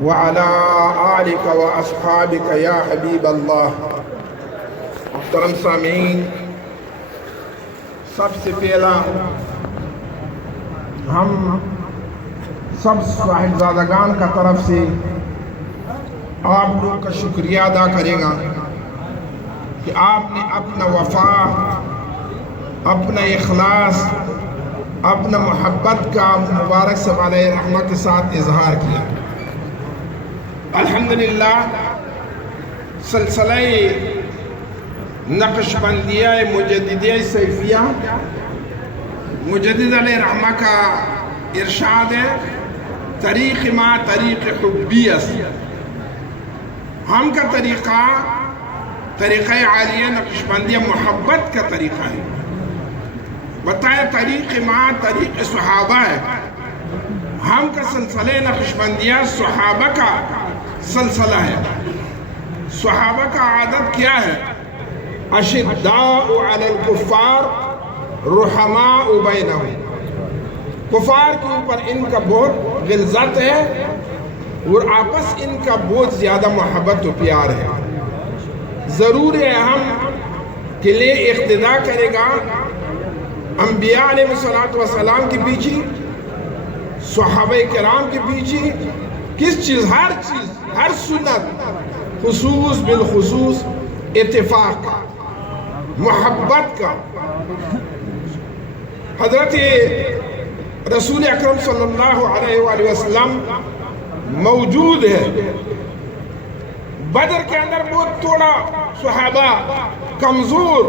وعلی آلک و اصحابک یا حبیب اللہ۔ محترم سامعین، سب سے پہلا ہم سب صاحبزادگان کا طرف سے آپ لوگ کا شکریہ ادا کرے گا کہ آپ نے اپنا وفا، اپنا اخلاص، اپنا محبت کا مبارک سوال رحمہ کے ساتھ اظہار کیا۔ الحمدللہ سلسلہ نقش بندیہ مجددیہ سیفیہ مجدد علیہ رحمہ کا ارشاد ہے، طریق ما طریق حبی است۔ ہم کا طریقہ عالیہ نقش بندیہ محبت کا طریقہ ہے۔ بتائے طریق ما طریق صحابہ ہے۔ ہم کا سلسلہ نقش بندیہ صحابہ کا سلسلہ ہے۔ صحابہ کا عادت کیا ہے؟ اشداء علی الکفار رحماء بینہم۔ کفار کے اوپر ان کا بہت غلظت ہے اور آپس ان کا بہت زیادہ محبت و پیار ہے۔ ضرور ہے ہم کے لیے اقتداء کرے گا انبیاء علیہ السلام کے پیچھے، صحابہ کرام کے پیچھے کس چیز؟ ہر چیز، ہر سنت، خصوص بالخصوص اتفاق کا، محبت کا۔ حضرت رسول اکرم صلی اللہ علیہ وآلہ وسلم موجود ہے۔ بدر کے اندر بہت تھوڑا صحابہ، کمزور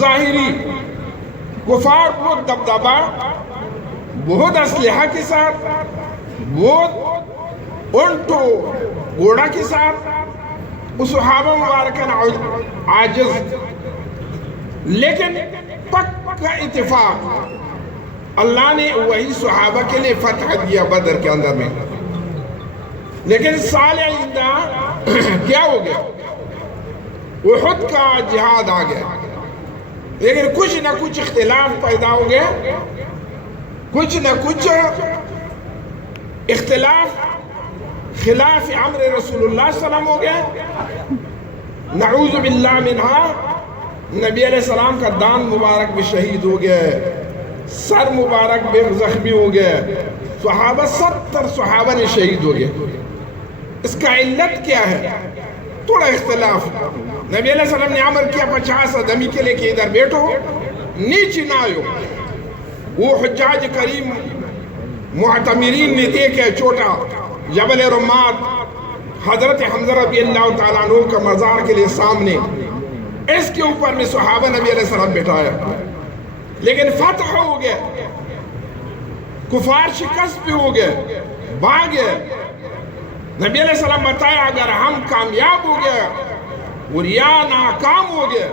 ظاہری، کفار بہت دبدبا، بہت اسلحہ کے ساتھ، بہت اونٹ و گھوڑا کے ساتھ، اس صحابہ مبارکہ عاجز، لیکن پکا اتفاق، اللہ نے وہی صحابہ کے لیے فتح دیا بدر کے اندر میں۔ لیکن سال آئندہ کیا ہو گیا؟ احد کا جہاد آ گیا، لیکن کچھ نہ کچھ اختلاف پیدا ہو گیا، کچھ نہ کچھ اختلاف خلاف امر رسول اللہ صلی اللہ علیہ وسلم ہو گیا۔ نعوذ باللہ منہا، نبی علیہ السلام کا دان مبارک بھی شہید ہو گیا، سر مبارک بھی زخمی ہو گیا، صحابہ 70 صحابہ نے شہید ہو گئے۔ اس کا علت کیا ہے؟ تھوڑا اختلاف۔ نبی علیہ السلام نے امر کیا 50 آدمی کے لئے کہ ادھر بیٹھو، نیچے نہ آئو۔ وہ حجاج کریم معتمرین نے دیکھا چھوٹا جبل رمات، حضرت حمزہ رضی اللہ تعالیٰ عنہ کا مزار کے لئے سامنے، اس کے اوپر میں صحابہ نبی علیہ السلام بیٹھایا، لیکن فتح ہو گیا، کفار شکست بھی ہو گئے، بھاگ گئے۔ نبی علیہ السلام بتایا اگر ہم کامیاب ہو گئے اور یا ناکام ہو گئے،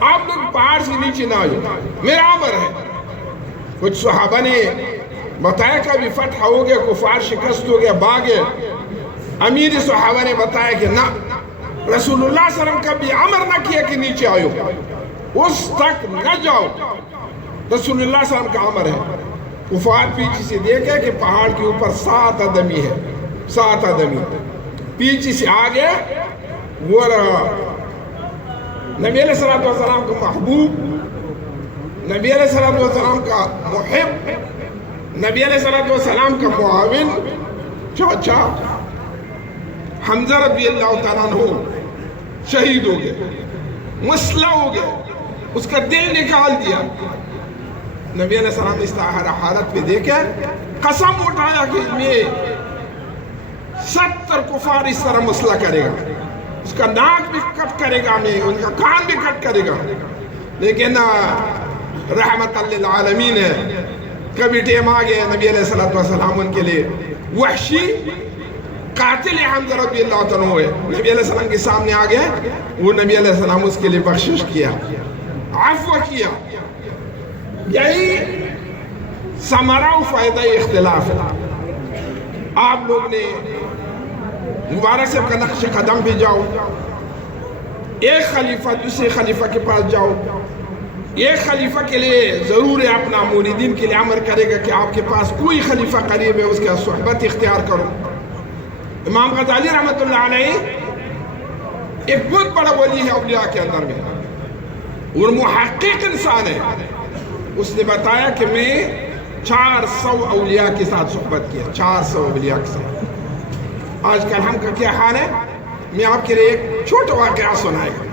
آپ لوگ پہاڑ سے نیچے نہ آئے، میرا امر ہے۔ کچھ صحابہ نے بتایا کہ ابھی فتح ہو گیا، کفار شکست ہو گیا، بھاگے۔ امیر صحابہ نے بتایا کہ نہ، رسول اللہ صلی اللہ علیہ وسلم کا بھی امر نہ کیا کہ نیچے آئو، اس تک نہ جاؤ، رسول اللہ صلی اللہ علیہ وسلم کا امر ہے۔ کفار پیچھے سے دیکھے کہ پہاڑ کے اوپر 7 آدمی ہے، 7 آدمی پیچھے سے آگے وہ رہا نبی علیہ السلام کا محبوب، نبی علیہ السلام کا محب، نبی علیہ السلام کا معاون، چاچا حمزہ رضی اللہ تعالیٰ عنہ شہید ہو گئے، مسلح ہو گئے، اس کا دل نکال دیا۔ نبی علیہ السلام اس حالت پہ دیکھے، قسم اٹھایا کہ میں 70 کفار اس طرح مسلح کرے گا، اس کا ناک بھی کٹ کرے گا، میں ان کا کان بھی کٹ کرے گا۔ لیکن رحمت للعالمین ہے، کبھی ٹیم آ گیا نبی علیہ السلام ان کے لئے وحشی قاتل حمزہ رضی اللہ تعالیٰ ہوئے، نبی علیہ السلام کے سامنے آ گئے، وہ نبی علیہ السلام اس کے لئے بخشش کیا، عفو کیا۔ یہی ثمرہ و فائدہ اختلاف ہے۔ آپ لوگ نے مبارک صاحب کا نقش قدم پہ جاؤ، ایک خلیفہ دوسرے خلیفہ کے پاس جاؤ، ایک خلیفہ کے لیے ضرور ہے اپنا موریدین کے لیے امر کرے گا کہ آپ کے پاس کوئی خلیفہ قریب ہے اس کا صحبت اختیار کرو، امام غزالی رحمۃ اللہ علیہ ایک بہت بڑا ولی ہے اولیاء کے اندر میں اور محقق انسان ہے. اس نے بتایا کہ میں 400 اولیاء کے ساتھ صحبت کیا, 400 اولیاء کے ساتھ. آج کل ہم کا کیا حال ہے؟ میں آپ کے لیے ایک چھوٹا واقعہ سنائے گا.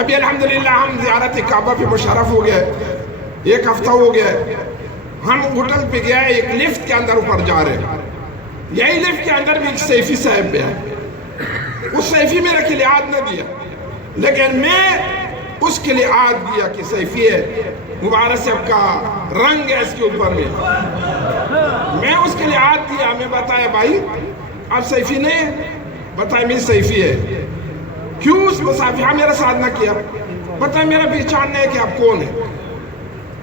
ابھی الحمدللہ ہم زیارت کعبہ پہ مشرف ہو گئے, 1 ہفتہ ہو گیا. ہم ہوٹل پہ گئے, ایک لفٹ کے اندر اوپر جا رہے ہیں. یہی لفٹ کے اندر بھی ایک سیفی صاحب پہ ہے. اس سیفی میرے کے لیے آد نہ دیا, لیکن میں اس کے لیے آد دیا کہ سیفی ہے مبارک صاحب کا رنگ ہے اس کے اوپر میں اس کے لیے آد دیا. میں بتایا بھائی آپ سیفی نہیں, بتایا میں سیفی ہے. کیوں اس مصافحہ میرا ساتھ نہ کیا؟ بتایا میرا پہچان نہیں ہے کہ آپ کون ہیں.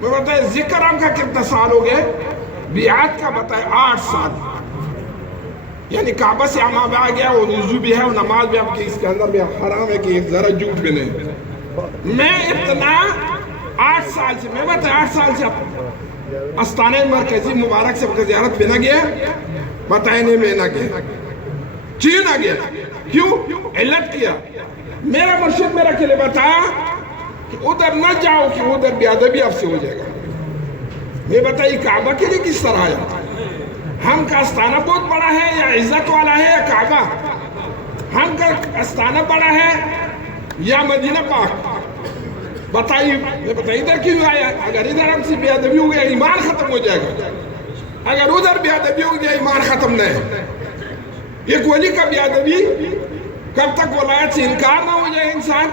میں بتایا ذکر آپ کا کتنا سال ہو گئے؟ بیعت کا بتایا 8 سال. یعنی کعبہ سے ہم آ گیا, وہ وضو بھی ہے, وہ نماز بھی آپ کی اس کے اندر بھی حرام ہے کہ ذرا جھوٹ بھی نہیں. میں اتنا 8 سال سے, میں بتایا 8 سال سے استانہ مرکزی مبارک سے زیارت پہ نہ گیا. بتایا نہیں میں نہ گیا. چین نہ گیا. کیوں؟ علت کیا. میرا مرشد میرا کے لیے بتایا کہ ادھر نہ جاؤ کہ ادھر بے ادبی آپ سے ہو جائے گا. میں بتائی کعبہ کے لیے کس طرح آیا؟ ہم کا استانہ بہت بڑا ہے یا عزت والا ہے یا کعبہ؟ ہم کا استانہ بڑا ہے یا مدینہ پاک؟ بتائیے. میں بتائی ادھر کیوں آیا؟ اگر ادھر ہم سے بے ادبی ہو گیا ایمان ختم ہو جائے گا, اگر ادھر بے ادبی ہو گیا ایمان ختم نہیں. ایک ولی کا بے ادبی کب تک ولایت سے انکار نہ ہو جائے انسان,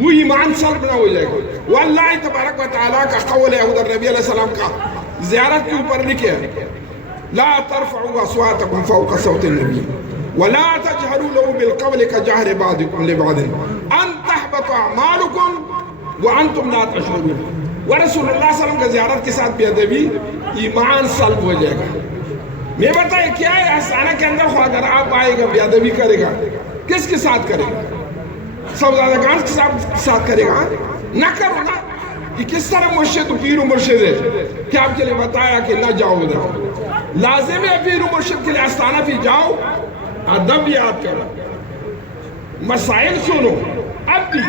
وہ ایمان سلب نہ ہو جائے گا. واللہ تبارک و تعالیٰ کا قول ہے ادھر نبی علیہ السلام کا زیارت کے اوپر لکھے لا ترفعوا اصواتكم فوق صوت النبي ولا تجهروا له بالقول كجهر بعضكم لبعض ان تحبط اعمالكم وانتم لا تشعرون. ورسول اللہ صلی اللہ علیہ وسلم کا زیارت کے ساتھ بے ادبی ایمان سلب ہو جائے گا. میں بتائے کیا ہے استانہ کے اندر اگر آپ آئے گا بے ادبی کرے گا, کس کے ساتھ کرے گا؟ سودادگان کے ساتھ کرے گا؟ نہ کرو نا. یہ کس طرح مرشد پیر و مرشد ہے کہ آپ کے لیے بتایا کہ نہ جاؤ ادھر. لازم ہے پیر و مرشد کے لیے استانہ پہ جاؤ, ادب یاد کرو, مسائل سنو. اب بھی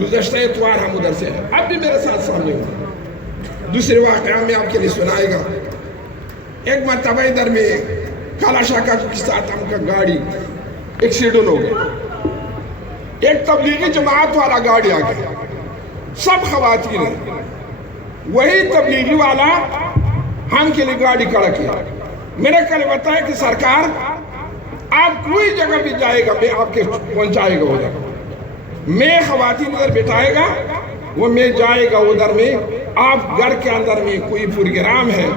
گزشتہ اتوار ہم ادھر سے ہیں, اب بھی میرے ساتھ سامنے ہوں. دوسرے واقعہ میں آپ کے لیے سنائے گا. ایک مرتبہ ادھر میں کالا شاکا کے ساتھ ہم کا گاڑی ایکسیڈنٹ ہو گیا. ایک تبلیغی جماعت والا گاڑی آ گیا, سب خواتین ہیں. وہی تبلیغی والا ہم کے لیے گاڑی کھڑا کیا. میرے کل بتایا کہ سرکار آپ کوئی جگہ بھی جائے گا میں آپ کے پہنچائے گا ادھر, میں خواتین ادھر بٹھائے گا, وہ میں جائے گا ادھر میں. آپ گھر کے اندر میں کوئی پروگرام ہے,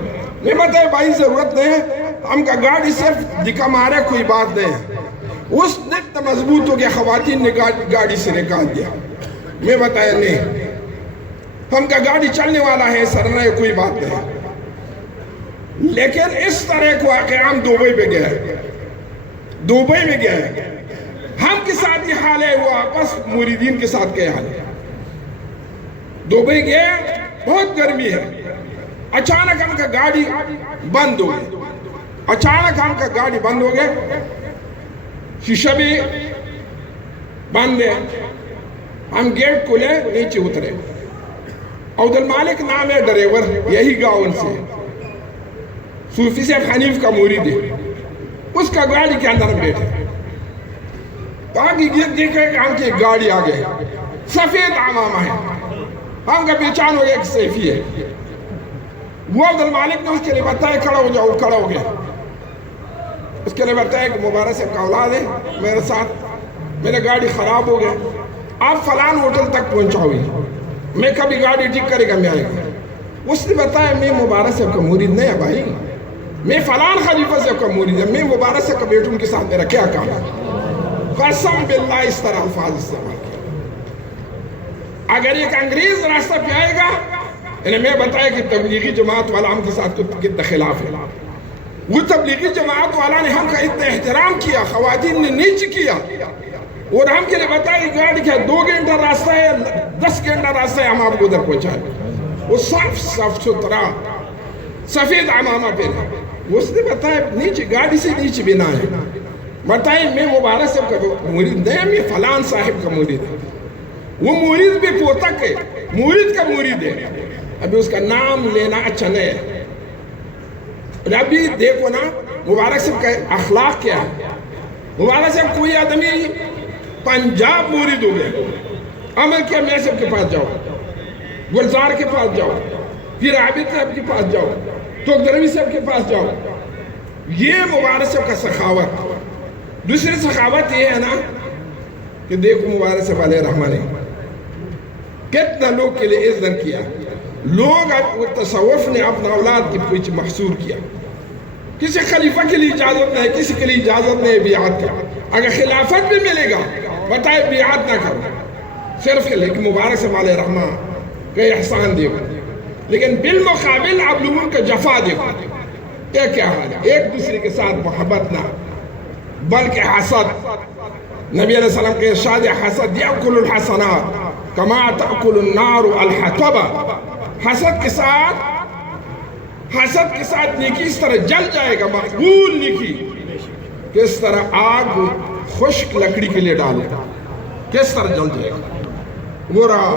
میں بتایا بھائی ضرورت نہیں ہے, ہم کا گاڑی صرف دکھا مارے, کوئی بات نہیں ہے. اس نے مضبوط ہو گیا, خواتین نے گاڑی سے نکال دیا. میں بتایا نہیں, ہم کا گاڑی چلنے والا ہے, سرنا کوئی بات نہیں. لیکن اس طرح ایک واقعہ ہم دبئی پہ گئے, دبئی میں گئے, ہم کے ساتھ یہ حال ہے, وہ آپس مریدین کے ساتھ کیا حال ہے. دبئی گئے, بہت گرمی ہے. اچانک ہم کا گاڑی بند ہو گئی, اچانک ہم کا گاڑی بند ہو گئے, شیشہ بھی بند ہے. ہم گیٹ کھولے, نیچے اترے. عبد المالک نام ہے ڈرائیور, یہی گاؤں سے, صوفی سے حنیف کا مرید ہے. اس کا گاڑی کے اندر بیٹھے, باقی دیکھے کہ ہم کی گاڑی آ گئے, سفید عمامہ ہے. ہم کا پہچان ہو گیا کہ سیفی ہے. وہ عبد المالک نے اس کے لیے بتایا کھڑا ہو جاؤ, کھڑا ہو گیا. اس کے لیے بتایا کہ مبارک سے کا اولاد ہے میرے ساتھ, میرا گاڑی خراب ہو گیا, آپ فلان ہوٹل تک پہنچاؤ, میں کبھی گاڑی ٹھیک کرے گا میں آئے گا. اس نے بتایا میں مبارک صاحب کا مرید نہیں ہے بھائی, میں فلان خلیفہ صاحب کا مرید ہے, میں مبارک صاحب کا بیٹوں کے ساتھ میرا کیا کام ہے. قسم باللہ اس طرح الفاظ استعمال کیا. اگر ایک انگریز راستہ پہ آئے گا, انہیں میں بتایا کہ تبلیغی جماعت والا ہم کے ساتھ کتنا خلاف ہے. وہ تبلیغی جماعت والا نے ہم کا اتنا احترام کیا, خواتین نے نیچ کیا, اور ہم کے لیے بتایا کہ گاڑی کیا 2 گھنٹہ راستہ ہے, 10 گھنٹہ راستہ ہے, ہم آپ کو ادھر پہنچائے. وہ صاف صاف ستھرا سفید عمامہ پہنے, اس نے بتایا نیچے گاڑی سے نیچے بنا ہے، بتائیں میں مبارک صاحب کا مرید نہیں، میں فلان صاحب کا مرید ہے. وہ مرید بھی پوتک ہے، مرید کا مرید ہے. ابھی اس کا نام لینا اچھا نہیں ہے. ابھی دیکھو نا مبارک صاحب کا اخلاق کیا ہے. مبارک صاحب کوئی آدمی پنجاب مرید ہو گئے، عمل کیا میاں صاحب کے پاس جاؤ، گلزار کے پاس جاؤ، پھر عابد صاحب کے پاس جاؤ، توقدروی صاحب کے پاس جاؤ. یہ مبارک صاحب کا سخاوت. دوسری سخاوت یہ ہے نا کہ دیکھو مبارک صاحب علیہ رحمہ نے کتنا لوگ کے لیے اذن کیا. لوگ تصوف نے اپنا اولاد کے پیچھے محصور کیا. کسی خلیفہ کے لیے اجازت نہیں، کسی کے لیے اجازت نہیں بیعت کا. اگر خلافت بھی ملے گا بتائے بیعت نہ کرو، صرف لیکن مبارک صاحب علیہ رحمہ کا احسان دیکھو. لیکن بالمقابل آپ لوگوں کا جفا دیکھو. یہ کیا حال ہے؟ ایک دوسرے کے ساتھ محبت نہ بلکہ حسد. نبی علیہ السلام کے ارشاد حسد یاکل الحسنات کما تاکل النار الحطب. حسد کے ساتھ نیکی اس طرح جل جائے گا، مقبول نیکی کس طرح آگ خشک لکڑی کے لیے ڈالے کس طرح جل جائے گا. وہ رہا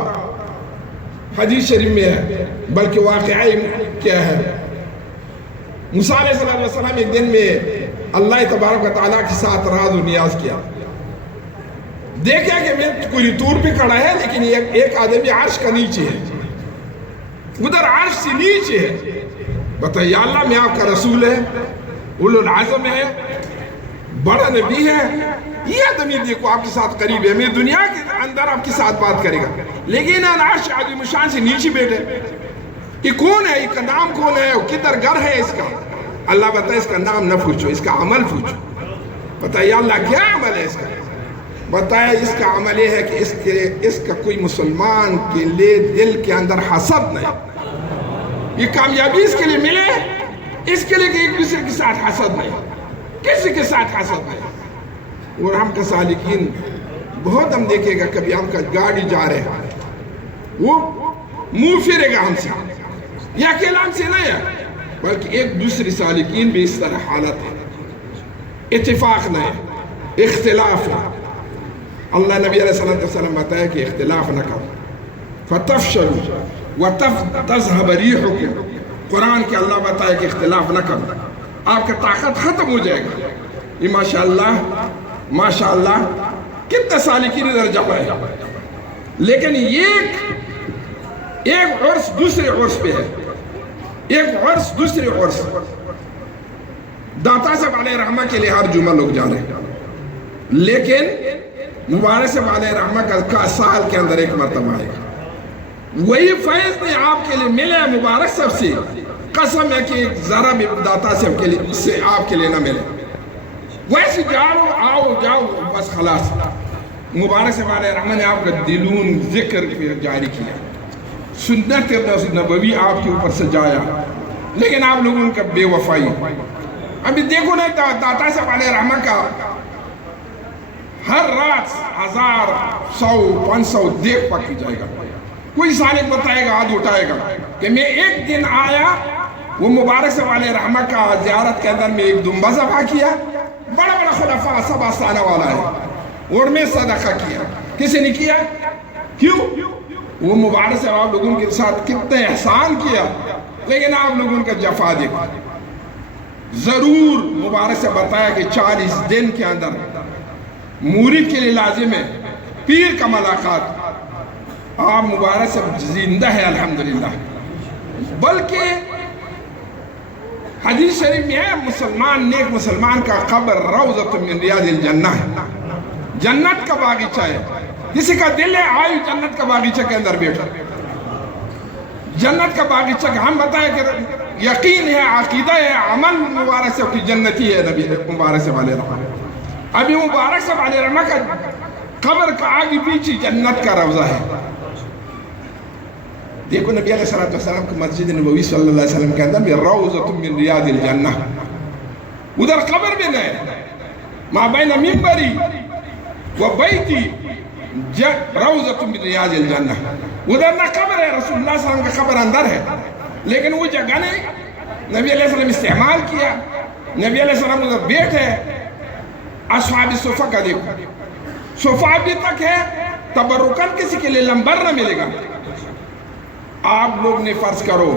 حدیث شریف میں ہے، بلکہ واقعی کیا ہے. موسیٰ علیہ السلام ایک دن میں اللہ تبارک و تعالیٰ کے ساتھ راز و نیاز کیا. دیکھا کہ میں کوئی طور پہ کھڑا ہے لیکن ایک آدمی عرش کا نیچے ہے، ادھر عرش سے نیچے ہے. بتائیے یا اللہ میں آپ کا رسول ہے، اولو العظم ہے، بڑا نبی ہے، یہ آدمی دیکھو آپ کے ساتھ قریب ہے، میں دنیا کے اندر آپ کے ساتھ بات کرے گا لیکن عرش عظیم شان سے نیچے بیٹھے. یہ کون ہے؟ اس کا نام کون ہے؟ کدھر گھر ہے اس کا؟ اللہ بتائے اس کا نام نہ پوچھو، اس کا عمل پوچھو. بتائیے اللہ کیا عمل ہے اس کا؟ بتائے اس کا عمل یہ ہے کہ اس کا کوئی مسلمان کے لیے دل کے اندر حسد نہیں. یہ کامیابی اس کے لیے ملے، اس کے لیے کہ ایک دوسرے کے ساتھ حسد نہیں، کسی کے ساتھ حسد نہیں. اور ہم کا سالکین بہت ہم دیکھے گا، کبھی ہم کا گاڑی جا رہے ہیں وہ منہ پھیرے گا ہم سے، یا اکیلا ہم سے نہیں ہے بلکہ ایک دوسرے سالکین بھی اس طرح حالت ہے. اتفاق نہیں، اختلاف ہے. اللہ نبی علیہ السلام بتایا کہ اختلاف نہ کرو فتفشلوا وتذهب ريحكم. قرآن کے اللہ بتایا کہ اختلاف نہ کرو، آپ کا طاقت ختم ہو جائے گا. یہ ماشاءاللہ کتنے سالکین ادھر جمع ہے، لیکن ایک عرس دوسرے عرس پہ ہے، ایک عرس دوسرے عرس. داتا صاحب علیہ رحمہ کے لیے ہر جمعہ لوگ جا رہے ہیں، لیکن مبارک صاحب علیہ رحمہ کا سال کے اندر ایک مرتبہ آئے گا. وہی فیض نے آپ کے لیے ملے مبارک صاحب سے، قسم ہے کہ ذرا بھی داتا صاحب کے لیے سے آپ کے لیے نہ ملے. ویسے جاؤ بس خلاص. مبارک صاحب علیہ رحمہ نے آپ کا دلون ذکر جاری کیا، سنت نبوی آپ کے اوپر سجایا، لیکن آپ لوگوں کا بے وفائی. ابھی دیکھو نا داتا صاحب علیہ رحمہ کا ہر رات 1000 100 500 دیکھ پکی جائے گا. کوئی سالک بتائے گا، ہاتھ اٹھائے گا کہ میں ایک دن آیا، وہ مبارک صاحب علیہ رحمہ کا زیارت کے اندر میں ایک دمبا ذبح کیا، بڑا خلفاء سب آستانہ والا ہے، اور میں صدقہ کیا. کسی نے کیا؟ کیوں؟ وہ مبارک صاحب آپ لوگوں کے ساتھ کتنے احسان کیا، لیکن آپ لوگوں کا جفا دیکھا. ضرور مبارک سے بتایا کہ 40 دن کے اندر مرید کے لیے لازم ہے پیر کا ملاقات. آپ مبارک سے زندہ ہے الحمدللہ. بلکہ حدیث شریف میں ہے نیک مسلمان کا قبر روضۃ من ریاض الجنہ ہے، جنت کا باغیچہ ہے. کسی کا دل ہے آئی جنت کا باغیچہ کے اندر بیٹھا، جنت کا باغیچہ. ہم بتائیں کہ یقین ہے، عقیدہ ہے، عمل مبارک صاحب کی جنتی ہے. نبی مبارک صاحب علیہ رحمہ، ابھی مبارک صاحب علیہ رحمہ کا قبر کا آگے پیچھے جنت کا روضہ ہے. دیکھو نبی علیہ السلام کی مسجد نبوی صلی اللہ علیہ وسلم کے اندر بھی روضۃ من ریاض الجنہ، ادھر قبر بھی نہیں. ما بین منبری و بیتی روضۃ من ریاض الجنہ، ادھر نہ قبر ہے، رسول اللہ صلی اللہ علیہ وسلم کا قبر اندر ہے، لیکن وہ جگہ نہیں نبی علیہ السلام استعمال کیا. نبی علیہ السلام ادھر بیٹھے, اصحاب صفہ کا دیکھو, صفہ ابھی تک ہے, تبرکن کسی کے لیے لمبر نہ ملے گا. آپ لوگ نے فرض کرو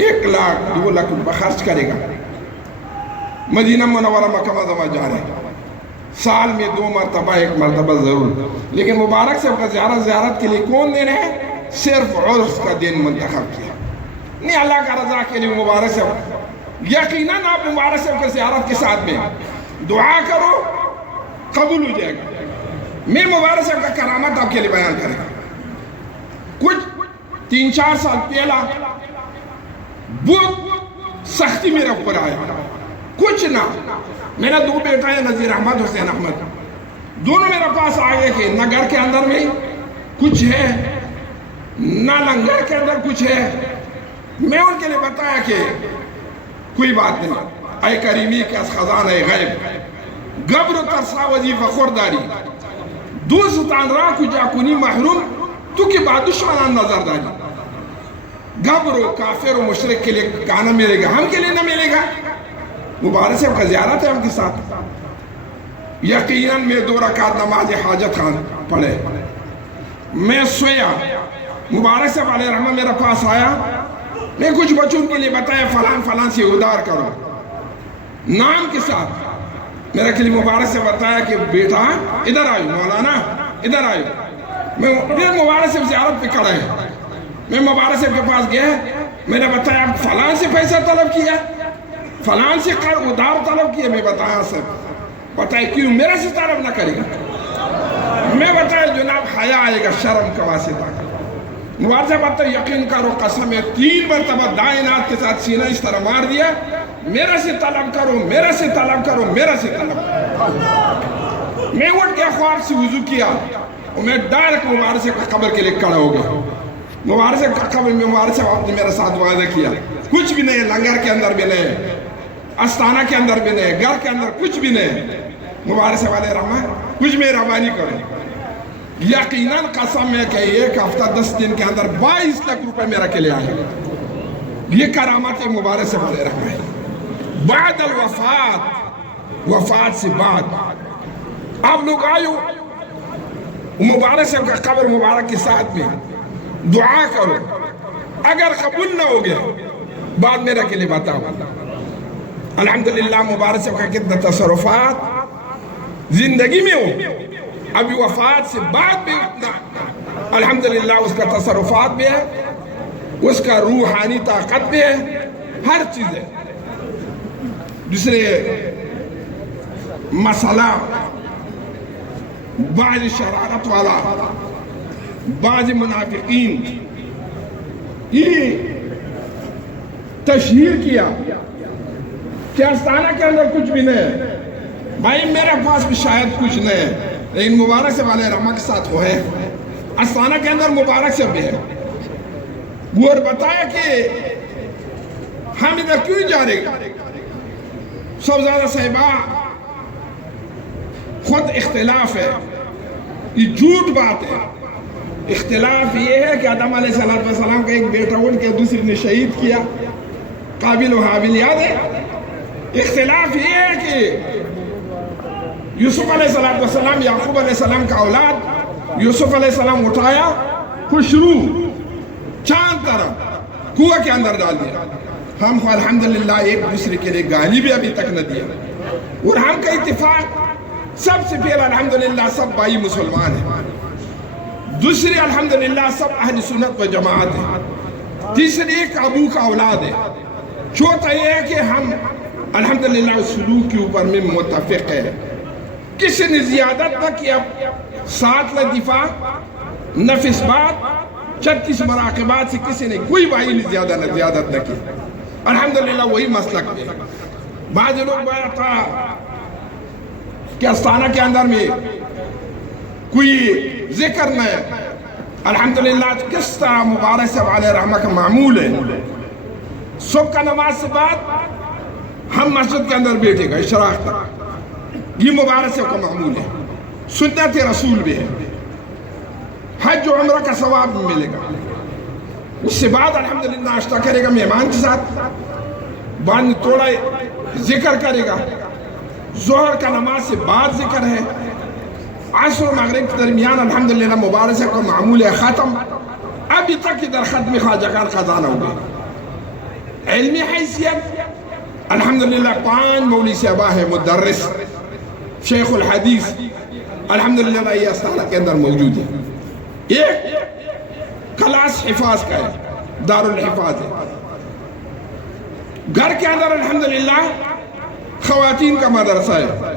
1 لاکھ 2 لاکھ روپے خرچ کرے گا, مدینہ منورہ مکہ معظمہ جا رہے ہیں, سال میں 2 مرتبہ 1 مرتبہ ضرور, لیکن مبارک صاحب کا زیارت کے لیے کون دن ہے؟ صرف عرس کا دن منتخب کیا. نہیں, اللہ کا رضا کے لیے مبارک صاحب, یقیناً آپ مبارک صاحب کی زیارت کے ساتھ میں دعا کرو, قبول ہو جائے گا. میں مبارک صاحب کا کرامت آپ کے لیے بیان کریں گا. کچھ 3-4 سال پہلا بہت سختی میرے اوپر آیا, کچھ نہ, میرا 2 بیٹا ہے, نذیر احمد, حسین احمد, دونوں میرے پاس آئے کہ نہ گھر کے اندر میں کچھ ہے, نہ لنگر کے اندر کچھ ہے. میں ان کے لیے بتایا کہ کوئی بات نہیں, اے کریمی کے از خزانہ غیب گبر ترسا وظیفہ خورداری دوستان را کجا کنی محروم تو کی بعد دشمنان نظر داری. گبر و کافر و مشرک کے لیے کہاں ملے گا, ہم کے لیے نہ ملے گا. مبارک صاحب کا زیارت ہے ہم کے ساتھ. یقیناً میں 2 رکعت نماز حاجت خان پڑھے, میں سویا, مبارک صاحب علیہ رحمہ میرے پاس آیا, میں کچھ بچوں کے لیے بتایا فلان فلان سے ادار کرو, نام کے ساتھ میرے کے لیے مبارک سے بتایا کہ بیٹا ادھر آئو, مولانا ادھر آئو. میں مبارک صاحب زیارت پہ کھڑا ہے, میں مبارک صاحب کے پاس گیا, میں نے بتایا آپ فلان سے پیسہ طلب کیا, فلان سے ادار طلب کیا. میں بتایا سر, بتایا کیوں, میرا سے طلب نہ کرے گا. میں بتایا جناب حیا آئے گا, شرم کا واسطہ. مبارک صاحب بتایا یقین کرو قسم ہے, 3 مرتبہ دائنات کے ساتھ سینہ اس طرح مار دیا, میرا سے طلب کرو, میرا سے طلب کرو, میرا سے طلب کرو. میں اٹھ گیا, خواب سے وضو کیا, اور میں ڈائریکٹ مبارک صاحب کا قبر کے لیے کھڑا ہو گیا. مبارک صاحب کا قبر میں مبارک صاحب نے میرے ساتھ وعدہ کیا, کچھ بھی نہیں, لنگر کے اندر بھی نہیں, استانہ کے اندر بھی نہیں, گھر کے اندر کچھ بھی نہیں. مبارک صاحب علیہ رحمہ کچھ مہربانی کرو. یقیناً قسم ہے کہ 1 ہفتہ 10 دن کے اندر 22 لاکھ روپے میرا کے لیے آئے. یہ کرامت مبارک صاحب علیہ رحمہ ہے. بعد الوفات, وفات سے بعد آپ لوگ آئے ہو, مبارک صاحب کا قبر مبارک کے ساتھ میں دعا کرو. اگر قبول نہ ہو گیا بعد میرا کے لیے بتاؤ. الحمدللہ مبارک صاحب کا کتنا تصرفات زندگی میں ہو, ابھی وفات سے بعد بھی اتنا الحمدللہ اس کا تصرفات بھی ہے, اس کا روحانی طاقت بھی ہے, ہر چیز ہے. دوسرے مسئلہ بعض شرارت والا, بعض منافقین یہ تشہیر کیا کہ استانہ کے اندر کچھ بھی نہیں ہے. بھائی میرے پاس بھی شاید کچھ نہیں ہے, لیکن مبارک صاحب علیہ رحمہ کے ساتھ وہ ہے. استانہ کے اندر مبارک صاحب بھی ہے. وہ اور بتایا کہ ہم ادھر کیوں جا رہے ہیں. سب زیادہ صاحبہ خود اختلاف ہے, یہ جھوٹ بات ہے. اختلاف یہ ہے کہ آدم علیہ السلام کا ایک بیٹا ان کے دوسرے نے شہید کیا, قابل و حابل, یاد ہے. اختلاف یہ ہے کہ یوسف علیہ السلام یعقوب علیہ السلام کا اولاد یوسف علیہ السلام اٹھایا, خوشرو چاند طرف کنویں کے اندر ڈال دیا. ہم کو الحمدللہ ایک دوسرے کے لیے گالی بھی ابھی تک نہ دیا, اور ہم کا اتفاق سب سے پہلا الحمدللہ سب بھائی مسلمان ہیں, دوسری الحمدللہ سب اہل سنت و جماعت ہیں, تیسری ایک ابو کا اولاد ہے, چوتھا یہ ہے کہ ہم الحمدللہ سلوک کے اوپر میں متفق ہے. کسی نے زیادت نہ کیا, 7 لطیفہ نفس بات 36 مراقبات سے کسی نے کوئی بھائی نے زیادت نہ کی. الحمدللہ وہی مسلک ہے. بعض لوگ بایا تھا کہ استانہ کے اندر میں کوئی ذکر نہ ہے. الحمدللہ کس طرح مبارک صاحب علیہ رحمہ کا معمول ہے. صبح کا نماز سے بعد ہم مسجد کے اندر بیٹھے گا اشراق تک, یہ مبارک صاحب کا معمول ہے. سنت رسول بھی ہے, حج و عمرہ کا ثواب بھی ملے گا. اس سے بعد الحمدللہ ناشتہ کرے گا مہمان کے ساتھ, بعد تھوڑا ذکر کرے گا. ظہر کا نماز سے بعد ذکر ہے. عصر و مغرب کے درمیان الحمدللہ مبارک صاحب کا معمول ہے ختم. ابھی تک ادھر ختم خواجہ خان خزانہ ہو گئے. علمی حیثیت الحمدللہ 5 مولوی صاحبہ ہے مدرس شیخ الحدیث الحمدللہ یہ استانہ کے اندر موجود ہے. ایک کلاس حفاظ کا ہے دار الحفاظ ہے. گھر کے اندر الحمدللہ خواتین کا مدرسہ ہے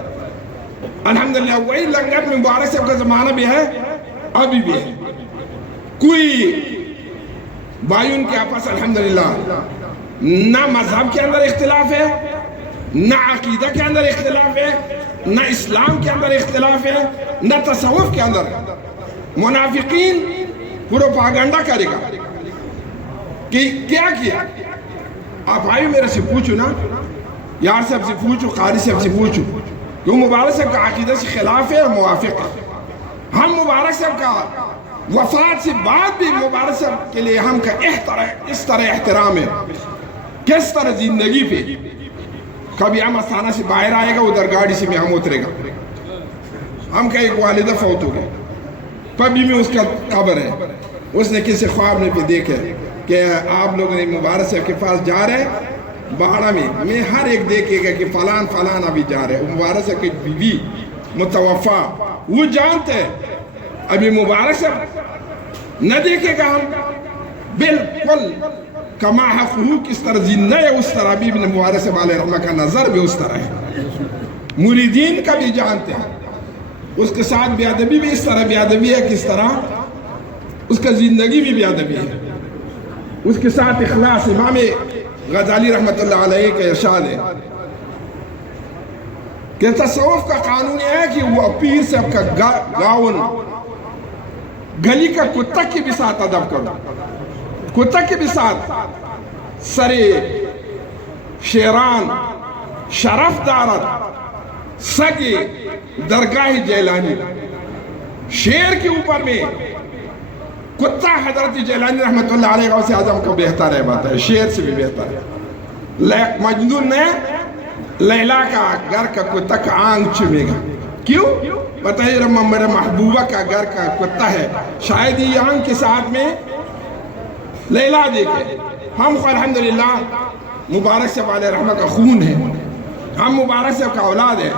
الحمدللہ. وہی لنگر مبارک صاحب کا زمانہ بھی ہے ابھی بھی ہے. کوئی بھائیوں کے آپس الحمدللہ نہ مذہب کے اندر اختلاف ہے، نہ عقیدہ کے اندر اختلاف ہے، نہ اسلام کے اندر اختلاف ہے، نہ تصوف کے اندر. منافقین پروپاگنڈا کرے گا کہ کیا کیا. آپ آئیے میرے سے پوچھو نا، یار صاحب سے پوچھو، قاری صاحب سے پوچھو کہ مبارک صاحب کا عقیدہ سے خلاف ہے اور موافق ہے. ہم مبارک صاحب کا وفات سے بعد بھی مبارک صاحب کے لیے ہم کا اس طرح احترام ہے. کس طرح زندگی پہ کبھی ہم استانہ سے باہر آئے گا ادھر گاڑی سے بھی ہم اترے گا. ہم کا ایک والدہ فوت ہو گئے، پبی میں اس کا قبر ہے. اس نے کسی خواب میں بھی دیکھے کہ آپ لوگ نے مبارک صاحب کے پاس جا رہے باڑہ میں ہر ایک دیکھے گا کہ فلان فلان ابھی جا رہے. مبارک صاحب کی بیوی متوفا وہ جانتے ہیں ابھی مبارک صاحب نہ دیکھے گا. ہم بالکل کما حقوق کس طرح زندہ ہے اس طرح بھی مبارک صاحب علیہ رحمہ کا نظر بھی اس طرح ہے. مریدین کا بھی جانتے ہیں اس کے ساتھ بے ادبی بھی اس طرح بے ادبی ہے کس طرح اس کا زندگی بھی بے ادبی ہے. اس کے ساتھ اخلاص. امام غزالی رحمت اللہ علیہ کا ارشاد ہے کہ تصوف کا قانون یہ ہے کہ وہ پیر صاحب کا گاؤن گلی کا کتا کے بھی ساتھ ادب کرو، کتا کے بھی ساتھ سرے شیران شرف دارت سگے درگاہ جیلانی. شیر کے اوپر میں کتا حضرت جیلانی رحمت اللہ علیہ غوث اعظم کا بہتر ہے، بات ہے شیر سے بھی بہتر ہے. مجنون نے لیلا کا گھر کا کتا کا آنگ چمے گا. کیوں؟ بتائیے میرے محبوبہ کا گھر کا کتا ہے، شاید یہ آنگ کے ساتھ میں لیلا دیکھے. ہم کو الحمدللہ مبارک صاحب علیہ رحمہ کا خون ہے، ہم مبارک صاحب کا اولاد ہے.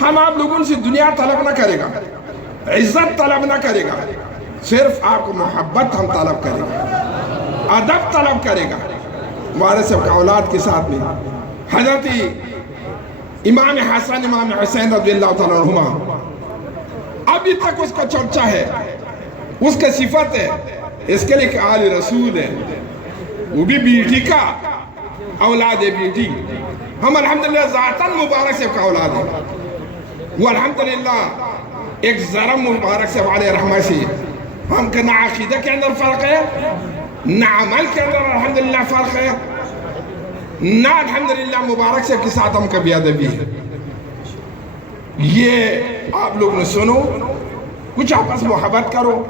ہم آپ لوگوں سے دنیا طلب نہ کرے گا، عزت طلب نہ کرے گا، صرف آپ کو محبت ہم طلب کرے گا، ادب طلب کرے گا. مبارک صاحب کا اولاد کے ساتھ میں حضرت امام حسن امام حسین رضی اللہ تعالیٰ عنہما ابھی تک اس کا چرچا ہے، اس کا صفت ہے. اس کے لئے آل رسول ہے، وہ بھی بیٹی کا اولاد ہے بیٹی. ہم الحمدللہ ذاتاً مبارک صاحب کا اولاد ہے. وہ الحمدللہ ایک ذرا مبارک صاحب علیہ رحمہ سے ہم کا نہ عقیدہ کے اندر فرق ہے، نہ عمل کے اندر الحمدللہ فرق ہے، نہ الحمدللہ مبارک صاحب کے ساتھ ہم کا بے ادبی ہے. یہ آپ لوگ نے سنو، کچھ آپس محبت کرو،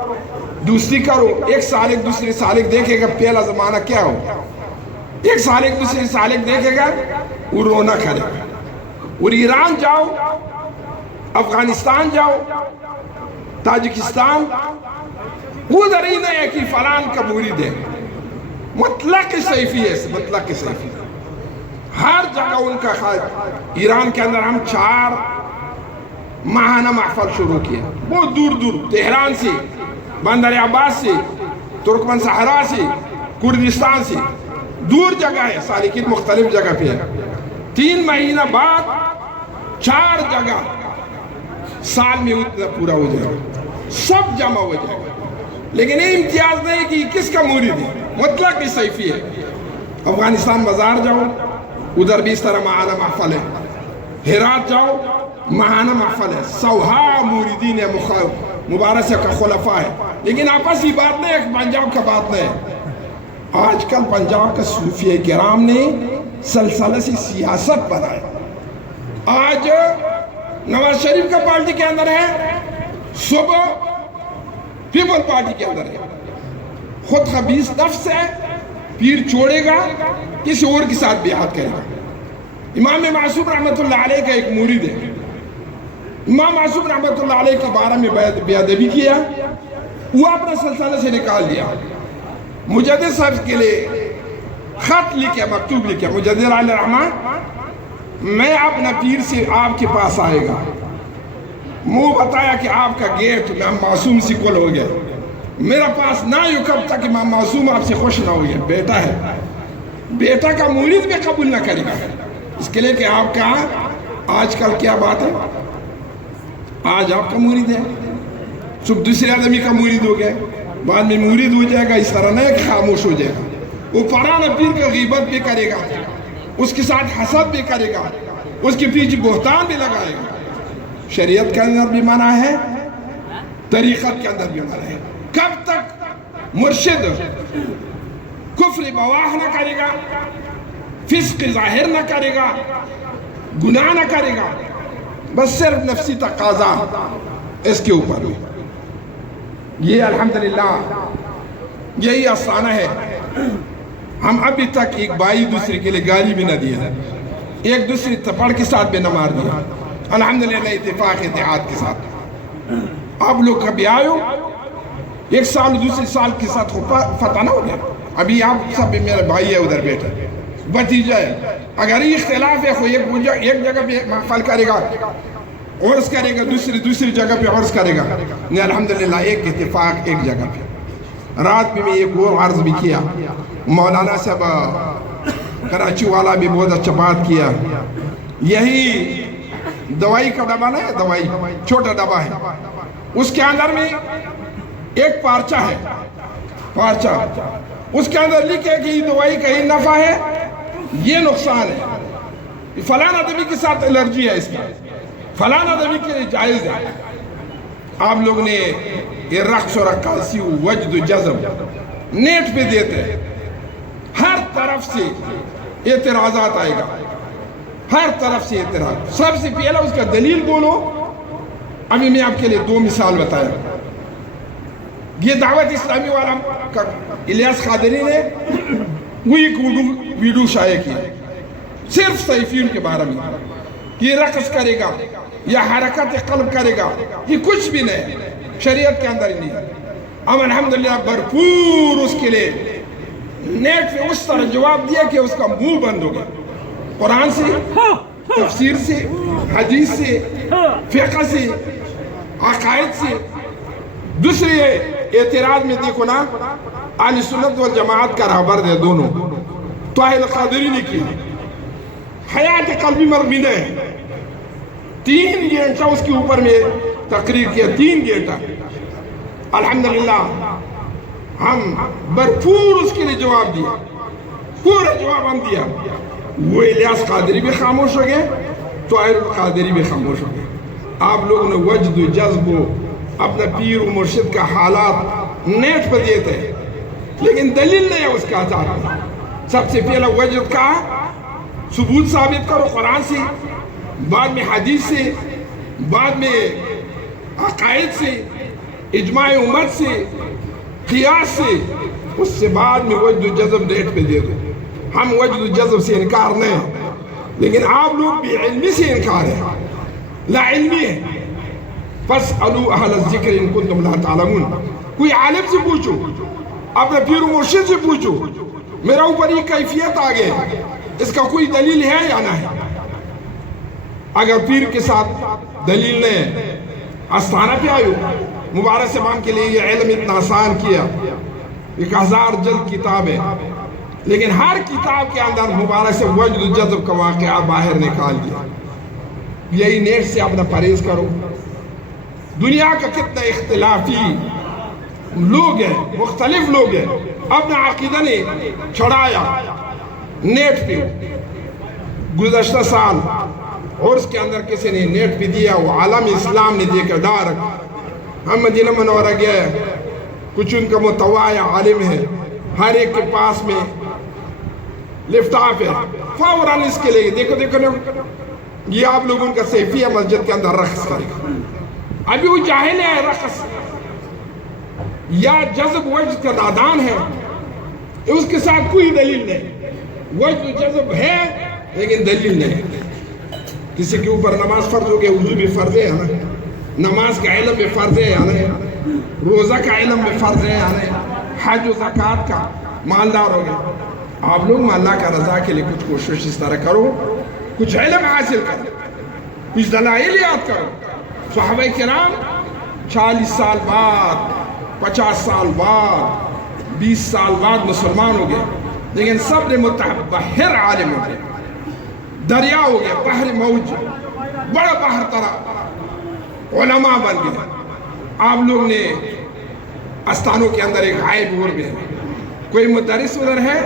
دوستی کرو. ایک سالک دوسرے سالک دیکھے گا پہلا زمانہ کیا ہو، ایک سالک دوسرے سالک دیکھے گا وہ رونا کرے گا. اور ایران جاؤ، افغانستان جاؤ، تاجکستان، وہ ادھر ہی نہیں ہے کہ فلان کا مرید ہے. مطلق صیفی ہے، مطلق صیفی ہر جگہ ان کا خواہد. ایران کے اندر ہم 4 ماہانہ محفل شروع کیا، بہت دور دور، تہران سے، بندر عباس سے، ترکمن صحرا سے، کردستان سے، دور جگہ ہے، سالکین مختلف جگہ پہ ہے. 3 مہینہ بعد 4 جگہ سال میں اتنا پورا ہو جائے گا، سب جمع ہو جائے گا. لیکن یہ امتیاز نہیں کہ کس کا مرید ہے، مطلق صیفی ہے. افغانستان بازار جاؤ، ادھر بھی اس طرح ماہانہ محفل ہے. ہرات جاؤ، ماہانہ محفل ہے. سوہا موریدین ہے، مبارک صاحب کا خلفاء ہے. لیکن آپس ہی بات نہیں، ایک پنجاب کا بات نہیں. آج کل پنجاب کا صوفیہ کرام نے سلسلہ سے سیاست بنایا. آج نواز شریف کا پارٹی کے اندر ہے، صبح پیپل پارٹی کے اندر ہے. خود خبیث نفس ہے، پیر چھوڑے گا، کسی اور کے ساتھ بیعت کرے گا. امام معصوم رحمۃ اللہ علیہ کا ایک مرید ہے. امام معصوم رحمۃ اللہ علیہ کے بارے میں بے ادبی کیا, وہ اپنے سلطنت سے نکال دیا. مجدد صاحب کے لیے خط لکھا, مکتوب لکھا, مجدد علیہ الرحمہ میں اپنا پیر سے آپ کے پاس آئے گا, منہ بتایا کہ آپ کا گیٹ امام معصوم سے کھل ہو گیا, میرا پاس نہ آئیو کب تک امام معصوم آپ سے خوش نہ ہو گیا. بیٹا ہے, بیٹا کا مرید بھی قبول نہ کرے گا, اس کے لیے کہ آپ کا آج کل کیا بات ہے, آج آپ کا مرید ہے, صبح دوسرے آدمی کا مرید ہو گیا, بعد میں مرید ہو جائے گا. اس طرح نہیں کہ خاموش ہو جائے گا. وہ پرانا پیر کا غیبت بھی کرے گا, اس کے ساتھ حسد بھی کرے گا, اس کے پیچھے بہتان بھی لگائے گا. شریعت کے اندر بھی منع ہے, طریقت کے اندر بھی منع ہے. کب تک مرشد کفر بواح نہ کرے گا, فسق ظاہر نہ کرے گا, گناہ نہ کرے گا, بس صرف نفسی تقاضا اس کے اوپر میں. یہ الحمدللہ یہی آسانہ ہے. ہم ابھی تک ایک بھائی دوسرے کے لیے گالی بھی نہ دیا, ایک دوسرے تھپڑ کے ساتھ بھی نہ مار دیا, الحمدللہ اتفاق اتحاد کے ساتھ. آپ لوگ کبھی آئے ہو, ایک سال دوسرے سال کے ساتھ فتح نہ ہو گیا. ابھی آپ سب میرا بھائی ہے ادھر بیٹھا, بھتیجا ہے, اگر یہ اختلاف ہے ایک جگہ پہ محفل کرے گا, عرس کرے گا, دوسری جگہ پہ عرس کرے گا, نہیں الحمدللہ ایک اتفاق ایک جگہ پہ. رات میں ایک اور عرض بھی کیا, مولانا صاحب کراچی والا بھی بہت اچھا بات کیا. یہی دوائی کا ڈبہ نہیں ہے, دوائی چھوٹا ڈبہ ہے, اس کے اندر میں ایک پارچہ ہے, پارچہ اس کے اندر لکھے کہ یہ دوائی کا یہ نفع ہے, یہ نقصان ہے, فلاں آدمی کے ساتھ الرجی ہے, اس کا فلاں آدمی کے لیے جائز ہے. آپ لوگ نے یہ رقص و رقاصی وجد و جذب نیٹ پہ دیتے ہیں, ہر طرف سے اعتراضات آئے گا, ہر طرف سے اعتراض. سب سے پہلا اس کا دلیل بولو. ابھی میں آپ کے لیے 2 مثال بتایا. یہ دعوت اسلامی والا الیاس قادری نے وہ ایک ویڈیو شائع کی صرف سیفین کے بارے میں, یہ رقص کرے گا یا حرکت قلب کرے گا, یہ کچھ بھی نہیں, شریعت کے اندر ہی نہیں. ہم الحمدللہ بھرپور اس کے لیے نیٹ پہ اس طرح جواب دیا کہ اس کا منہ بند ہو گیا. قرآن سے, تفسیر سے, حدیث سے, فقہ سے, عقائد سے. دوسری اعتراض میں دیکھو نا, اہل سنت والجماعت کا رہبر ہے دونوں, طاہر قادری نے کیا, حیات قلبی مرمینہ ہے, 3 گھنٹہ اس کے اوپر میں تقریر کیا, 3 گھنٹہ. الحمدللہ ہم بھرپور اس کے لیے جواب دیا, پورا جواب ہم دیا. وہ الیاس قادری بھی خاموش ہو گئے, طاہر قادری بھی خاموش ہو گئے. آپ لوگوں نے وجد و جذب و اپنا پیر و مرشد کا حالات نیٹ پر دیتے ہیں, لیکن دلیل نہیں ہے اس کا چاہتا. سب سے پہلا وجد کا ثبوت ثابت کرو قرآن سے, بعد میں حدیث سے, بعد میں عقائد سے, اجماع امت سے, قیاس سے, اس سے بعد میں وجد و جذب نیٹ پہ دے دو. ہم وجد و جذب سے انکار نہیں, لیکن آپ لوگ بھی علمی سے انکار ہے, لا علمی ہے. فَاسْأَلُوا أَهْلَ الذِّكْرِ إِن كُنتُمْ لَا تَعْلَمُونَ. کوئی عالم سے پوچھو, اپنے پیر و مرشد سے پوچھو, میرا اوپر یہ کیفیت آ گئے, اس کا کوئی دلیل ہے یا نہ ہے. اگر پیر کے ساتھ دلیل نے آستانہ پہ آئے ہو, مبارک صاحب کے لیے یہ علم اتنا آسان کیا, 1000 جلد کتاب ہے, لیکن ہر کتاب کے اندر مبارک سے وجد و جذب کا واقعہ باہر نکال دیا. یہی نیٹ سے اپنا پرہیز کرو. دنیا کا کتنا اختلافی لوگ ہیں, مختلف لوگ ہیں, اپنا عقیدہ نے چھڑایا نیٹ پہ. گزشتہ سال عرس کے اندر کسی نے نیٹ پہ دیا, وہ عالم اسلام نے دیکھا ڈائریکٹ. ہم مدینہ منورہ گئے, کچھ ان کا متوع عالم ہے, ہر ایک کے پاس میں لیفٹ آف ہے, فوراً اس کے لیے دیکھو یہ آپ لوگوں کا سیفیہ مسجد کے اندر رقص کرے گا. ابھی وہ جاہل ہے رقص یا جذب وجد کا نادان ہے, اس کے ساتھ کوئی دلیل نہیں. وجد جذب ہے لیکن دلیل نہیں. کسی کے اوپر نماز فرض ہو گیا, وضو بھی فرض ہے نا, نماز کا علم بھی فرض ہے یا نہیں, روزہ کا علم بھی فرض ہے یا نہیں, حج و زکوٰۃ کا مالدار ہو گیا. آپ لوگ اللہ کا رضا کے لیے کچھ کوشش اس طرح کرو, کچھ علم حاصل کرو, کچھ دلائل یاد کرو. صحابہ کرام 40 سال بعد, 50 سال بعد, 20 سال بعد مسلمان ہو گئے, لیکن سب نے متبحر عالم ہو گئے, دریا ہو گیا, بحر موج, بڑا بحر طرح علماء بن گئے. آپ لوگ نے استانوں کے اندر ایک غائب اور بھی ہے, کوئی مدرس ادھر ہے,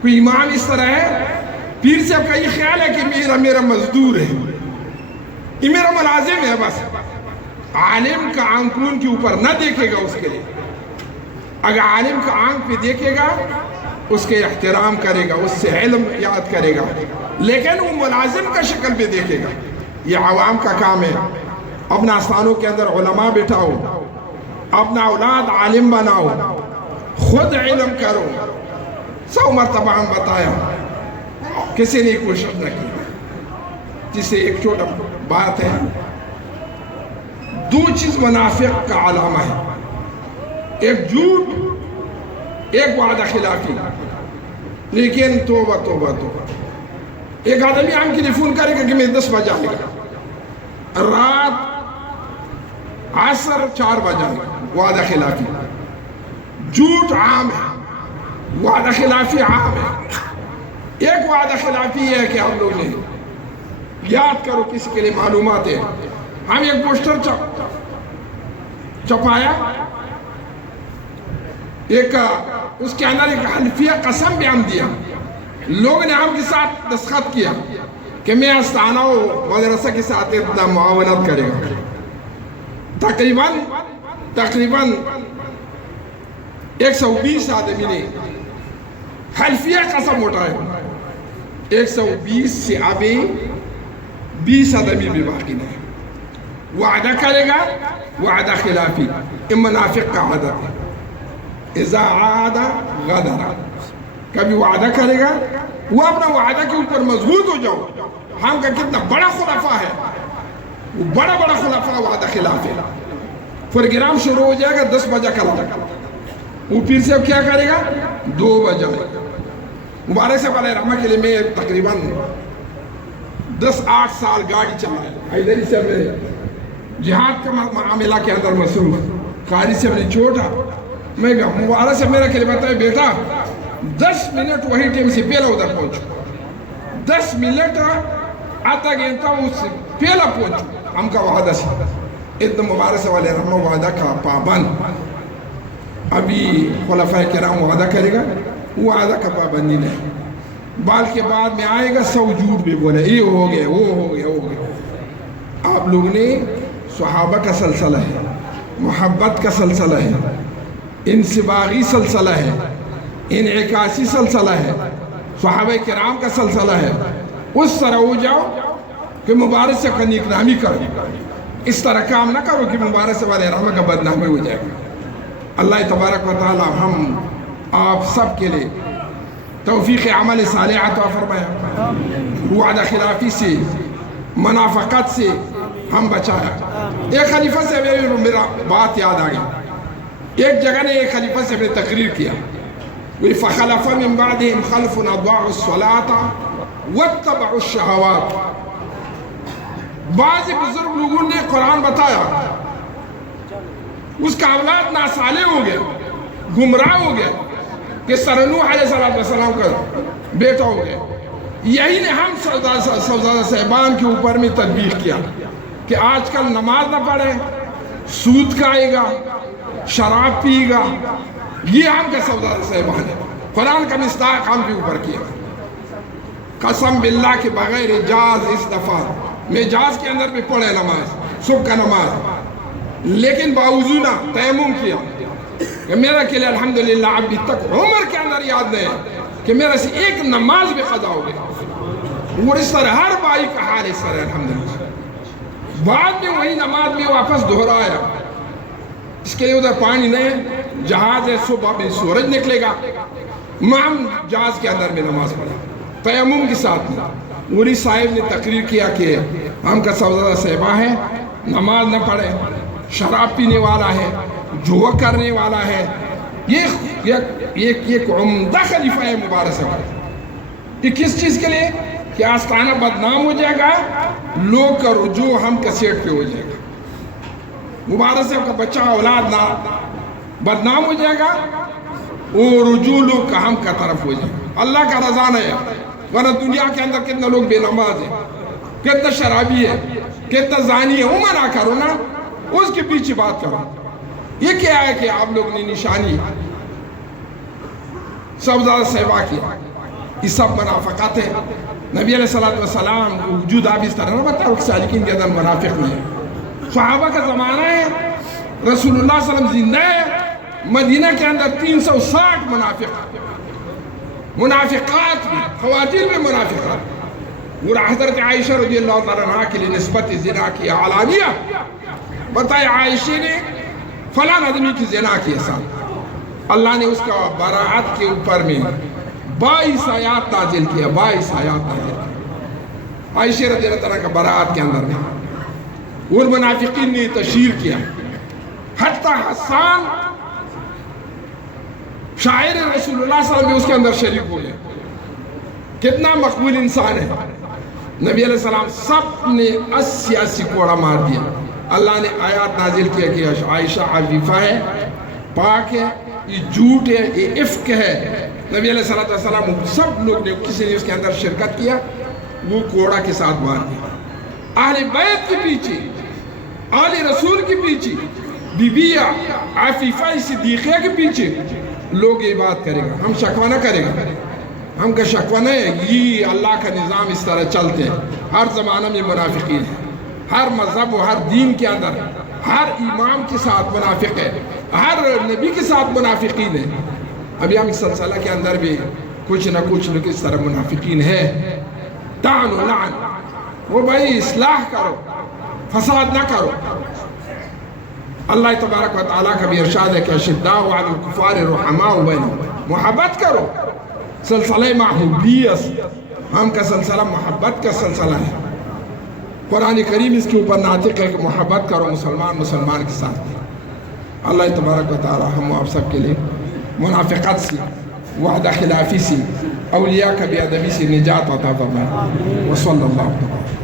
کوئی امام اس طرح ہے, پیر صاحب کا یہ خیال ہے کہ میرا مزدور ہے, یہ میرا ملازم ہے بس. عالم کا آنکھ ان کے اوپر نہ دیکھے گا اس کے لیے. اگر عالم کا آنکھ پہ دیکھے گا, اس کے احترام کرے گا, اس سے علم یاد کرے گا, لیکن وہ ملازم کا شکل پہ دیکھے گا. یہ عوام کا کام ہے. اپنا آستانوں کے اندر علماء بٹھاؤ, اپنا اولاد عالم بناؤ, خود علم کرو. 100 مرتبہ ہم بتایا, کسی نے کوشش نہ کی. جس سے ایک چھوٹا بات ہے, 2 چیز منافق کا علامہ ہے, ایک جھوٹ, ایک وعدہ خلافی. لیکن توبہ توبہ توبہ, ایک آدمی ہم کے لیے فون کرے گا کہ میں 10 بجے آئے گا, رات عصر 4 بجے آئے گا, وعدہ خلافی. جھوٹ عام ہے, وعدہ خلافی عام ہے. ایک وعدہ خلافی ہے کہ ہم لوگ نے یاد کرو, کسی کے لیے معلومات ہے. ہم ایک پوسٹر چھپایا, ایک اس کے اندر ایک حلفیہ قسم بھی ہم دیا. لوگ نے ہم کے ساتھ دستخط کیا کہ میں استانہ و مدرسہ کے ساتھ اتنا معاونت کرے گا. تقریباً 120 آدمی نے حلفیہ قسم اٹھایا. 120 سے ابھی 20 آدمی بھی باقی نہیں. وعدہ کرے گا, وعدہ خلافی. یہ منافق کا عادت ہے. اذا عاد غدر, کبھی وعدہ کرے گا, وہ اپنا وعدہ کے اوپر مضبوط ہو جاؤ. ہم کا کتنا بڑا خلافہ ہے, وہ بڑا خلافہ وعدہ خلاف ہے. پروگرام شروع ہو جائے گا 10 بجے کلا, وہ پیر سے اب کیا کرے گا, 2 بجے. مبارک صاحب علیہ رحمہ کے لیے میں تقریباً 10-8 سال گاڑی چلایا. حیدری صاحب نے جہاد کا معاملہ کے اندر مصروف, قاری صاحب نے چھوٹا. میں مبارک صاحب میرا کے لیے بتایا, بیٹا 10 منٹ وہی ٹیم سے پہلا ادھر پہنچو, 10 منٹ آدھا گھنٹہ اس سے پہلا پہنچو. ہم کا وعدہ سے اتنا مبارک صاحب علیہ رحمہ وعدہ کا پابند. ابھی خلفائے کرام وعدہ کرے گا, وعدہ کا پابندی نہیں. بال کے بعد میں آئے گا 100 جھوٹ بھی بولے, یہ ہو گیا, وہ ہو گیا. آپ لوگ نے صحابہ کا سلسلہ ہے, محبت کا سلسلہ ہے, انصباغی سلسلہ ہے, انعکاسی سلسلہ ہے, صحابہ کرام کا سلسلہ ہے. اس طرح ہو جاؤ کہ مبارک سے کا نیک نامی کرو. اس طرح کام نہ کرو کہ مبارک سے والے رحمہ کا بدنامی ہو جائے گا. اللہ تبارک و تعالی ہم آپ سب کے لیے توفیق عمل صالح عطا فرمایا, وعدہ خلافی سے, منافقت سے ہم بچایا. ایک خلیفہ سے میرا بات یاد آ گئی. ایک جگہ نے ایک خلیفہ سے تقریر کیا, فخلف من بعدهم خلف اضاعوا الصلاة واتبعوا الشهوات. بعض بزرگ لوگوں نے قرآن بتایا, اس کا اولاد ناصالح ہو گیا, گمراہ ہو گیا, کہ سر نوح علیہ السلام کا بیٹا ہو گیا. یہی نے ہم صوزادہ صاحبان کے اوپر میں تنبیہ کیا کہ آج کل نماز نہ پڑھے, سود کھائے گا, شراب پیے گا. یہ ہم کے صوزادہ صاحبان ہے. قرآن کا مصداق ہم کے اوپر کیا. قسم باللہ کے بغیر جاز اس دفعہ میں جاز کے اندر بھی پڑھے نماز, صبح کا نماز, لیکن باوضو نہ تیمم کیا. کہ میرا کے لیے الحمدللہ ابھی تک عمر کے اندر یاد نہیں کہ میرا سے ایک نماز بھی قضا ہو گیا. اور اس طرح ہر بھائی کا حال اس طرح الحمدللہ. بعد میں وہی نماز میں واپس دہرایا. اس کے لیے ادھر پانی نہیں, جہاز ہے, صبح بھی سورج نکلے گا, ہم جہاز کے اندر میں نماز پڑھا. تیمم کے ساتھ موری صاحب نے تقریر کیا کہ ہم کا سبزہ صحبہ ہے، نماز نہ پڑھے، شراب پینے والا ہے، جوا کرنے والا ہے، یہ عمدہ خلیفہ ہے مبارک صاحب۔ یہ کس چیز کے لیے؟ کہ آستانہ بدنام ہو جائے گا، لوگ کا رجوع ہم کا سیٹ پہ ہو جائے گا، مبارک صاحب کا بچہ اولاد نہ بدنام ہو جائے گا، وہ رجوع لوگ کا ہم کا طرف ہو جائے گا۔ اللہ کا رضا نہیں ہے، ورنہ دنیا کے اندر کتنا لوگ بے نماز ہیں، کتنا شرابی ہے، کتنا زانی ہے، وہ منع کرو نا، اس کے پیچھے بات کرو۔ یہ کیا ہے کہ آپ لوگ نے نشانی سب زیادہ صحبہ کیا، یہ سب منافقات ہے۔ نبی علیہ السلام وجود آپ اس طرح نہ بتاؤ کہ سالکین کے اندر منافق نہیں ہے۔ صحابہ کا زمانہ ہے، رسول اللہ صلی اللہ علیہ وسلم زندہ ہے، مدینہ کے اندر 360 منافقات بھی، خواتین میں منافقات۔ اور حضرت عائشہ رضی اللہ تعالیٰ عنہ کے لیے نسبت زنا کی علانیہ بتائے، عائشہ نے فلان آدمی کی زنا کی ساتھ، اللہ نے اس کا براعت کے اوپر میں 22 آیات نازل کیا، 22 آیات نازل کیا عائشہ رضی اللہ تعالیٰ کا براعت کے اندر میں، اور منافقین نے تشہیر کیا، حتی حسان شاعر رسول اللہ صلی اللہ علیہ وسلم بھی اس کے اندر شریک ہو گئے۔ کتنا مقبول انسان ہے۔ نبی علیہ السلام سب نے 80 کوڑا مار دیا، اللہ نے آیات نازل کیا کہ عائشہ عفیفہ ہے، پاک ہے، یہ جھوٹ ہے، یہ افک ہے۔ نبی علیہ السلام سب لوگ نے، کسی نے اس کے اندر شرکت کیا، وہ کوڑا کے ساتھ مار دیا۔ اہل بیت کے پیچھے، آل رسول کے پیچھے، بی بی عفیفہ صدیقہ کے پیچھے لوگ یہ بات کرے گا، ہم شکوہ نہ کرے گا، ہم کا شکوہ نہیں ہے، یہ اللہ کا نظام اس طرح چلتے ہیں۔ ہر زمانہ میں منافقین ہیں، ہر مذہب و ہر دین کے اندر، ہر امام کے ساتھ منافق ہے، ہر نبی کے ساتھ منافقین ہے۔ ابھی ہم اس سلسلہ کے اندر بھی کچھ نہ کچھ لوگ اس طرح منافقین ہے۔ تعن و لعن، وہ بھائی اصلاح کرو، فساد نہ کرو۔ اللہ تبارک و تعالیٰ کا بھی ارشاد ہے کہ اشداء علی الکفار رحماء بینہم، محبت کرو۔ سلسلہ محبیت، ہم کا سلسلہ محبت کا سلسلہ ہے۔ قرآن کریم اس کے اوپر ناطق ہے کہ محبت کرو مسلمان کے ساتھ۔ اللہ تبارک و تعالیٰ ہم آپ سب کے لیے منافقت سے، وعدہ خلافی سے، اولیاء کا بے ادبی سے نجات عطا فرمائے۔ وصلی اللہ علیہ وسلم۔